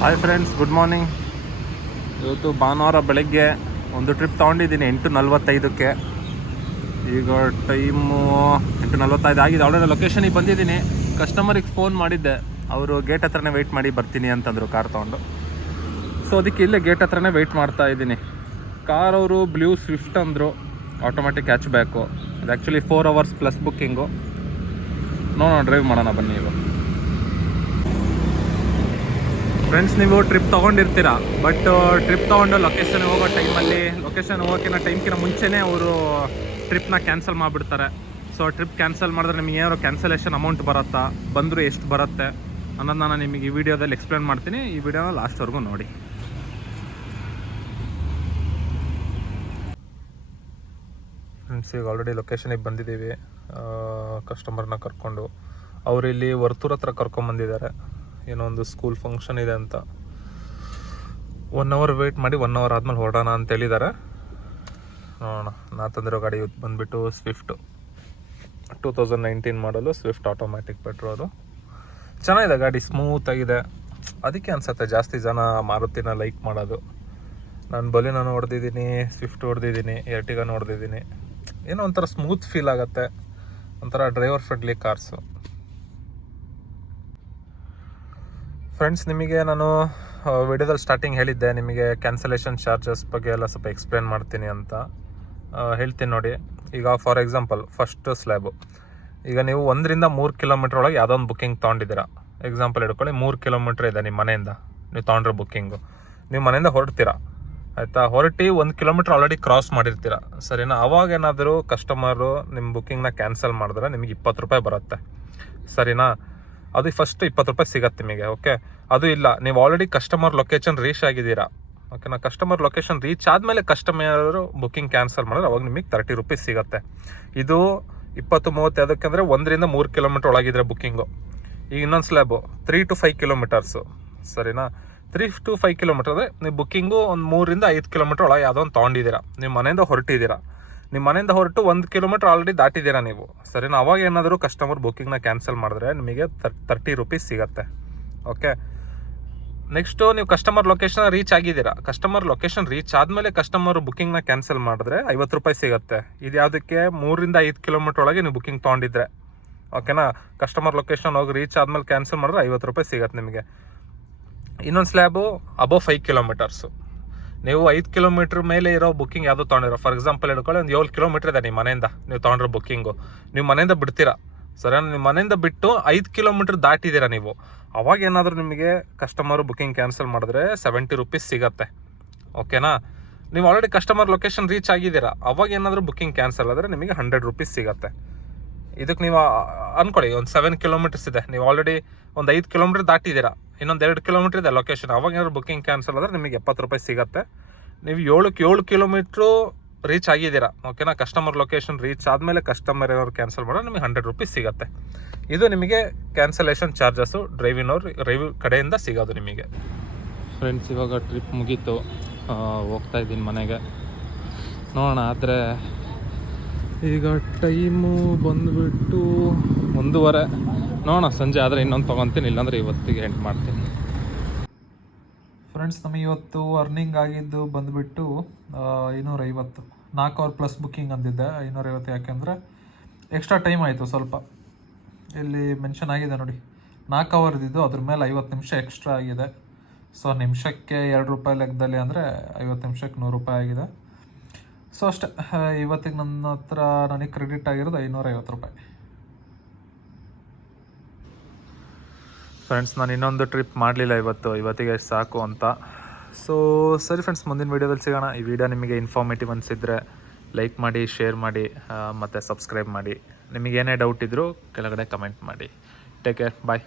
Hi friends, good morning. ಇವತ್ತು ಭಾನುವಾರ ಬೆಳಗ್ಗೆ ಒಂದು ಟ್ರಿಪ್ ತೊಗೊಂಡಿದ್ದೀನಿ 8:45ಕ್ಕೆ. ಈಗ ಟೈಮು 8:45 ಆಗಿದೆ. ಆಲ್ರೆಡಿ ಲೊಕೇಶನಿಗೆ ಬಂದಿದ್ದೀನಿ. ಕಸ್ಟಮರಿಗೆ ಫೋನ್ ಮಾಡಿದ್ದೆ, ಅವರು ಗೇಟ್ ಹತ್ರನೇ ವೆಯ್ಟ್ ಮಾಡಿ ಬರ್ತೀನಿ ಅಂತಂದರು ಕಾರ್ ತೊಗೊಂಡು. ಸೊ ಅದಕ್ಕೆ ಇಲ್ಲೇ ಗೇಟ್ ಹತ್ರನೇ ವೆಯ್ಟ್ ಮಾಡ್ತಾ ಇದ್ದೀನಿ. ಕಾರ್ ಅವರು ಬ್ಲೂ ಸ್ವಿಫ್ಟ್ ಅಂದರು, ಆಟೋಮೆಟಿಕ್ ಹ್ಯಾಚ್ ಬ್ಯಾಕು. ಇದು ಆ್ಯಕ್ಚುಲಿ 4 hours ಪ್ಲಸ್ ಬುಕ್ಕಿಂಗು. ನೋಡೋಣ, ಡ್ರೈವ್ ಮಾಡೋಣ ಬನ್ನಿ. ಈಗ ಫ್ರೆಂಡ್ಸ್, ನೀವು ಟ್ರಿಪ್ ತೊಗೊಂಡಿರ್ತೀರ, ಬಟ್ ಟ್ರಿಪ್ ತೊಗೊಂಡು ಲೊಕೇಶನ್ ಹೋಗೋ ಟೈಮಲ್ಲಿ, ಲೊಕೇಶನ್ ಹೋಗೋಕ್ಕಿಂತ ಟೈಮ್ಕಿಂತ ಮುಂಚೆನೇ ಅವರು ಟ್ರಿಪ್ನ ಕ್ಯಾನ್ಸಲ್ ಮಾಡಿಬಿಡ್ತಾರೆ. ಸೊ ಟ್ರಿಪ್ ಕ್ಯಾನ್ಸಲ್ ಮಾಡಿದ್ರೆ ನಿಮಗೆ ಏನಾದ್ರು ಕ್ಯಾನ್ಸಲೇಷನ್ ಅಮೌಂಟ್ ಬರುತ್ತಾ, ಬಂದರೂ ಎಷ್ಟು ಬರುತ್ತೆ ಅನ್ನೋದು ನಾನು ನಿಮಗೆ ಈ ವಿಡಿಯೋದಲ್ಲಿ ಎಕ್ಸ್ಪ್ಲೇನ್ ಮಾಡ್ತೀನಿ. ಈ ವಿಡಿಯೋನ ಲಾಸ್ಟ್ವರೆಗೂ ನೋಡಿ. ಫ್ರೆಂಡ್ಸ್, ಈಗ ಆಲ್ರೆಡಿ ಲೊಕೇಶನಿಗೆ ಬಂದಿದ್ದೀವಿ. ಕಸ್ಟಮರ್ನ ಕರ್ಕೊಂಡು ಅವರು ಇಲ್ಲಿ ವರ್ತೂರ್ ಹತ್ರ ಕರ್ಕೊಂಬಂದಿದ್ದಾರೆ. ಏನೋ ಒಂದು ಸ್ಕೂಲ್ ಫಂಕ್ಷನ್ ಇದೆ ಅಂತ. 1 hour ವೆಯ್ಟ್ ಮಾಡಿ 1 hour ಆದಮೇಲೆ ಹೊರಡೋಣ ಅಂತ ಹೇಳಿದ್ದಾರೆ. ನೋಡೋಣ. ನಾ ತಂದಿರೋ ಗಾಡಿ ಬಂದುಬಿಟ್ಟು ಸ್ವಿಫ್ಟ್ 2019 ಮಾಡಲು ಸ್ವಿಫ್ಟ್ ಆಟೋಮ್ಯಾಟಿಕ್ ಪೆಟ್ರೋಲು. ಚೆನ್ನಾಗಿದೆ ಗಾಡಿ, ಸ್ಮೂತಾಗಿದೆ. ಅದಕ್ಕೆ ಅನಿಸುತ್ತೆ ಜಾಸ್ತಿ ಜನ ಮಾರುತಿನ ಲೈಕ್ ಮಾಡೋದು. ನಾನು ಬಲಿನೋ ಹೊಡೆದಿದ್ದೀನಿ, ಸ್ವಿಫ್ಟ್ ಹೊಡೆದಿದ್ದೀನಿ, ಎರ್ಟಿಗಾನು ಹೊಡೆದಿದ್ದೀನಿ. ಏನೋ ಒಂಥರ ಸ್ಮೂತ್ ಫೀಲ್ ಆಗುತ್ತೆ, ಒಂಥರ ಡ್ರೈವರ್ ಫ್ರೆಂಡ್ಲಿ ಕಾರ್ಸು. ಫ್ರೆಂಡ್ಸ್, ನಿಮಗೆ ನಾನು ವಿಡಿಯೋದಲ್ಲಿ ಸ್ಟಾರ್ಟಿಂಗ್ ಹೇಳಿದ್ದೆ, ನಿಮಗೆ ಕ್ಯಾನ್ಸಲೇಷನ್ ಚಾರ್ಜಸ್ ಬಗ್ಗೆ ಎಲ್ಲ ಸ್ವಲ್ಪ ಎಕ್ಸ್ಪ್ಲೇನ್ ಮಾಡ್ತೀನಿ ಅಂತ. ಹೇಳ್ತೀನಿ ನೋಡಿ. ಈಗ ಫಾರ್ ಎಕ್ಸಾಂಪಲ್, ಫಸ್ಟ್ ಸ್ಲ್ಯಾಬು, ಈಗ ನೀವು 1 ರಿಂದ 3 ಕಿಲೋಮೀಟ್ರ್ ಒಳಗೆ ಯಾವುದೋ ಒಂದು ಬುಕ್ಕಿಂಗ್ ತೊಗೊಂಡಿದ್ದೀರಾ. ಎಕ್ಸಾಂಪಲ್ ಹಿಡ್ಕೊಳ್ಳಿ, 3 ಕಿಲೋಮೀಟ್ರ್ ಇದೆ ನಿಮ್ಮ ಮನೆಯಿಂದ ನೀವು ತೊಗೊಂಡ್ರೆ ಬುಕ್ಕಿಂಗು. ನೀವು ಮನೆಯಿಂದ ಹೊರಡ್ತೀರಾ, ಆಯಿತಾ. ಹೊರಟಿ 1 ಕಿಲೋಮೀಟ್ರ್ ಆಲ್ರೆಡಿ ಕ್ರಾಸ್ ಮಾಡಿರ್ತೀರ, ಸರಿನಾ. ಅವಾಗ ಏನಾದರೂ ಕಸ್ಟಮರು ನಿಮ್ಮ ಬುಕ್ಕಿಂಗ್ನ ಕ್ಯಾನ್ಸಲ್ ಮಾಡಿದ್ರೆ ನಿಮಗೆ 20 ರೂಪಾಯಿ ಬರುತ್ತೆ, ಸರಿನಾ. ಅದು ಫಸ್ಟ್ 20 ರೂಪಾಯಿ ಸಿಗತ್ತೆ ನಿಮಗೆ. ಓಕೆ, ಅದು ಇಲ್ಲ, ನೀವು ಆಲ್ರೆಡಿ ಕಸ್ಟಮರ್ ಲೊಕೇಶನ್ ರೀಚ್ ಆಗಿದ್ದೀರಾ. ಓಕೆನಾ. ಕಸ್ಟಮರ್ ಲೊಕೇಶನ್ ರೀಚ್ ಆದಮೇಲೆ ಕಸ್ಟಮರು ಬುಕ್ಕಿಂಗ್ ಕ್ಯಾನ್ಸಲ್ ಮಾಡಿದ್ರೆ ಅವಾಗ ನಿಮಗೆ 30 ರೂಪೀಸ್ ಸಿಗುತ್ತೆ. ಇದು 20-30 ಅದಕ್ಕೆಂದರೆ 1 ರಿಂದ 3 ಕಿಲೋಮೀಟ್ರ್ ಒಳಗಿದ್ರೆ ಬುಕ್ಕಿಂಗು. ಈಗ ಇನ್ನೊಂದು ಸ್ಲ್ಯಾಬು 3 to 5 ಕಿಲೋಮೀಟರ್ಸು, ಸರಿನಾ. 3 to 5 ಕಿಲೋಮೀಟರ್ ಅಂದರೆ ನೀವು ಬುಕ್ಕಿಂಗು ಒಂದು 3 ರಿಂದ 5 ಕಿಲೋಮೀಟ್ರ್ ಒಳಗೆ ಯಾವುದೋ ಒಂದು ತೊಗೊಂಡಿದ್ದೀರಾ. ನಿಮ್ಮ ಮನೆಯಿಂದ ಹೊರಟಿದ್ದೀರಾ, ನಿಮ್ಮ ಮನೆಯಿಂದ ಹೊರಟು 1 ಕಿಲೋಮೀಟ್ರ್ ಆಲ್ರೆಡಿ ದಾಟಿದ್ದೀರಾ ನೀವು, ಸರಿನಾ. ಅವಾಗ ಏನಾದರೂ ಕಸ್ಟಮರ್ ಬುಕ್ಕಿಂಗ್ನ ಕ್ಯಾನ್ಸಲ್ ಮಾಡಿದ್ರೆ ನಿಮಗೆ 30 ರೂಪೀಸ್ ಸಿಗುತ್ತೆ. ಓಕೆ. ನೆಕ್ಸ್ಟು, ನೀವು ಕಸ್ಟಮರ್ ಲೊಕೇಶನ್ ರೀಚ್ ಆಗಿದ್ದೀರಾ. ಕಸ್ಟಮರ್ ಲೊಕೇಶನ್ ರೀಚ್ ಆದಮೇಲೆ ಕಸ್ಟಮರ್ ಬುಕ್ಕಿಂಗ್ನ ಕ್ಯಾನ್ಸಲ್ ಮಾಡಿದ್ರೆ 50 ರೂಪಾಯಿ ಸಿಗುತ್ತೆ. ಇದು ಯಾವುದಕ್ಕೆ? 3 ರಿಂದ 5 ಕಿಲೋಮೀಟ್ರ್ ಒಳಗೆ ನೀವು ಬುಕ್ಕಿಂಗ್ ತೊಗೊಂಡಿದ್ರೆ, ಓಕೆನಾ. ಕಸ್ಟಮರ್ ಲೊಕೇಶನ್ ಹೋಗಿ ರೀಚ್ ಆದಮೇಲೆ ಕ್ಯಾನ್ಸಲ್ ಮಾಡಿದ್ರೆ 50 ರೂಪಾಯಿ ಸಿಗುತ್ತೆ ನಿಮಗೆ. ಇನ್ನೊಂದು ಸ್ಲ್ಯಾಬು ಅಬೋವ್ 5 ಕಿಲೋಮೀಟರ್ಸು. ನೀವು 5 ಕಿಲೋಮೀಟ್ರ್ ಮೇಲೆ ಇರೋ ಬುಕ್ಕಿಂಗ್ ಯಾವುದೋ ತೊಗೊಂಡಿರೋ. ಫಾರ್ ಎಕ್ಸಾಂಪಲ್ ಹೇಳ್ಕೊಳ್ಳಿ, ಒಂದು 7 ಕಿಲೋಮೀಟ್ರ್ ಇದೆ ನಿಮ್ಮ ಮನೆಯಿಂದ ನೀವು ತೊಗೊಂಡ್ರೋ ಬುಕ್ಕಿಂಗು. ನೀವು ಮನೆಯಿಂದ ಬಿಡ್ತೀರಾ, ಸರಿ. ನಿಮ್ಮ ಮನೆಯಿಂದ ಬಿಟ್ಟು 5 ಕಿಲೋಮೀಟ್ರ್ ದಾಟಿದ್ದೀರಾ ನೀವು. ಅವಾಗ ಏನಾದರೂ ನಿಮಗೆ ಕಸ್ಟಮರು ಬುಕ್ಕಿಂಗ್ ಕ್ಯಾನ್ಸಲ್ ಮಾಡಿದ್ರೆ 70 ರೂಪೀಸ್ ಸಿಗುತ್ತೆ, ಓಕೆನಾ. ನೀವು ಆಲ್ರೆಡಿ ಕಸ್ಟಮರ್ ಲೊಕೇಶನ್ ರೀಚ್ ಆಗಿದ್ದೀರಾ, ಅವಾಗ ಏನಾದರೂ ಬುಕ್ಕಿಂಗ್ ಕ್ಯಾನ್ಸಲ್ ಆದರೆ ನಿಮಗೆ 100 ರೂಪೀಸ್ ಸಿಗುತ್ತೆ. ಇದಕ್ಕೆ ನೀವು ಅಂದ್ಕೊಳ್ಳಿ, ಒಂದು 7 ಕಿಲೋಮೀಟರ್ಸ್ ಇದೆ, ನೀವು ಆಲ್ರೆಡಿ ಒಂದು 5 ಕಿಲೋಮೀಟ್ರ್ ದಾಟಿದ್ದೀರಾ, ಇನ್ನೊಂದು 2 ಕಿಲೋಮೀಟ್ರ್ ಇದೆ ಲೊಕೇಶನ್. ಅವಾಗ ಏನಾದ್ರು ಬುಕ್ಕಿಂಗ್ ಕ್ಯಾನ್ಸಲ್ ಆದರೆ ನಿಮಗೆ 70 ರೂಪಾಯಿ ಸಿಗುತ್ತೆ. ನೀವು 7 ಕಿಲೋಮೀಟ್ರು ರೀಚ್ ಆಗಿದ್ದೀರಾ, ಓಕೆನಾ. ಕಸ್ಟಮರ್ ಲೊಕೇಶನ್ ರೀಚ್ ಆದಮೇಲೆ ಕಸ್ಟಮರ್ ಏನಾದ್ರು ಕ್ಯಾನ್ಸಲ್ ಮಾಡಿದ್ರೆ ನಿಮಗೆ 100 ರೂಪೀಸ್ ಸಿಗುತ್ತೆ. ಇದು ನಿಮಗೆ ಕ್ಯಾನ್ಸಲೇಷನ್ ಚಾರ್ಜಸ್ಸು ಡ್ರೈವ್ ಕಡೆಯಿಂದ ಸಿಗೋದು ನಿಮಗೆ. ಫ್ರೆಂಡ್ಸ್, ಇವಾಗ ಟ್ರಿಪ್ ಮುಗೀತು, ಹೋಗ್ತಾ ಇದ್ದೀನಿ ಮನೆಗೆ. ನೋಡೋಣ. ಆದರೆ ಈಗ ಟೈಮು ಬಂದುಬಿಟ್ಟು 1:30. ನೋಡೋಣ, ಸಂಜೆ ಆದರೆ ಇನ್ನೊಂದು ತೊಗೊತೀನಿ, ಇಲ್ಲಾಂದರೆ ಇವತ್ತಿಗೆ ಎಂಡ್ ಮಾಡ್ತೀನಿ. ಫ್ರೆಂಡ್ಸ್, ನಮಗೆ ಇವತ್ತು ಅರ್ನಿಂಗ್ ಆಗಿದ್ದು ಬಂದುಬಿಟ್ಟು 550. 4 hour ಪ್ಲಸ್ ಬುಕ್ಕಿಂಗ್ ಅಂದಿದ್ದೆ, 550. ಯಾಕೆಂದರೆ ಎಕ್ಸ್ಟ್ರಾ ಟೈಮ್ ಆಯಿತು ಸ್ವಲ್ಪ. ಇಲ್ಲಿ ಮೆನ್ಷನ್ ಆಗಿದೆ ನೋಡಿ, 4 hour ಇದ್ದಿದ್ದು, ಅದ್ರ ಮೇಲೆ 50 ನಿಮಿಷ ಎಕ್ಸ್ಟ್ರಾ ಆಗಿದೆ. ಸೊ ನಿಮಿಷಕ್ಕೆ 2 ರೂಪಾಯಿ ಲೆಕ್ಕದಲ್ಲಿ ಅಂದರೆ 50 ನಿಮಿಷಕ್ಕೆ 100 ರೂಪಾಯಿ ಆಗಿದೆ. ಸೊ ಅಷ್ಟೇ. ಇವತ್ತಿಗೆ ನನ್ನ ಹತ್ರ ನನಗೆ ಕ್ರೆಡಿಟ್ ಆಗಿರೋದು 550 ರೂಪಾಯಿ. ಫ್ರೆಂಡ್ಸ್, ನಾನು ಇನ್ನೊಂದು ಟ್ರಿಪ್ ಮಾಡಲಿಲ್ಲ ಇವತ್ತಿಗೆ ಸಾಕು ಅಂತ. ಸೊ ಸರಿ ಫ್ರೆಂಡ್ಸ್, ಮುಂದಿನ ವೀಡಿಯೋದಲ್ಲಿ ಸಿಗೋಣ. ಈ ವಿಡಿಯೋ ನಿಮಗೆ ಇನ್ಫಾರ್ಮೇಟಿವ್ ಅನಿಸಿದರೆ ಲೈಕ್ ಮಾಡಿ, ಶೇರ್ ಮಾಡಿ, ಮತ್ತು ಸಬ್ಸ್ಕ್ರೈಬ್ ಮಾಡಿ. ನಿಮಗೇನೇ ಡೌಟ್ ಇದ್ದರೂ ಕೆಳಗಡೆ ಕಮೆಂಟ್ ಮಾಡಿ. ಟೇಕ್ ಕೇರ್, ಬಾಯ್.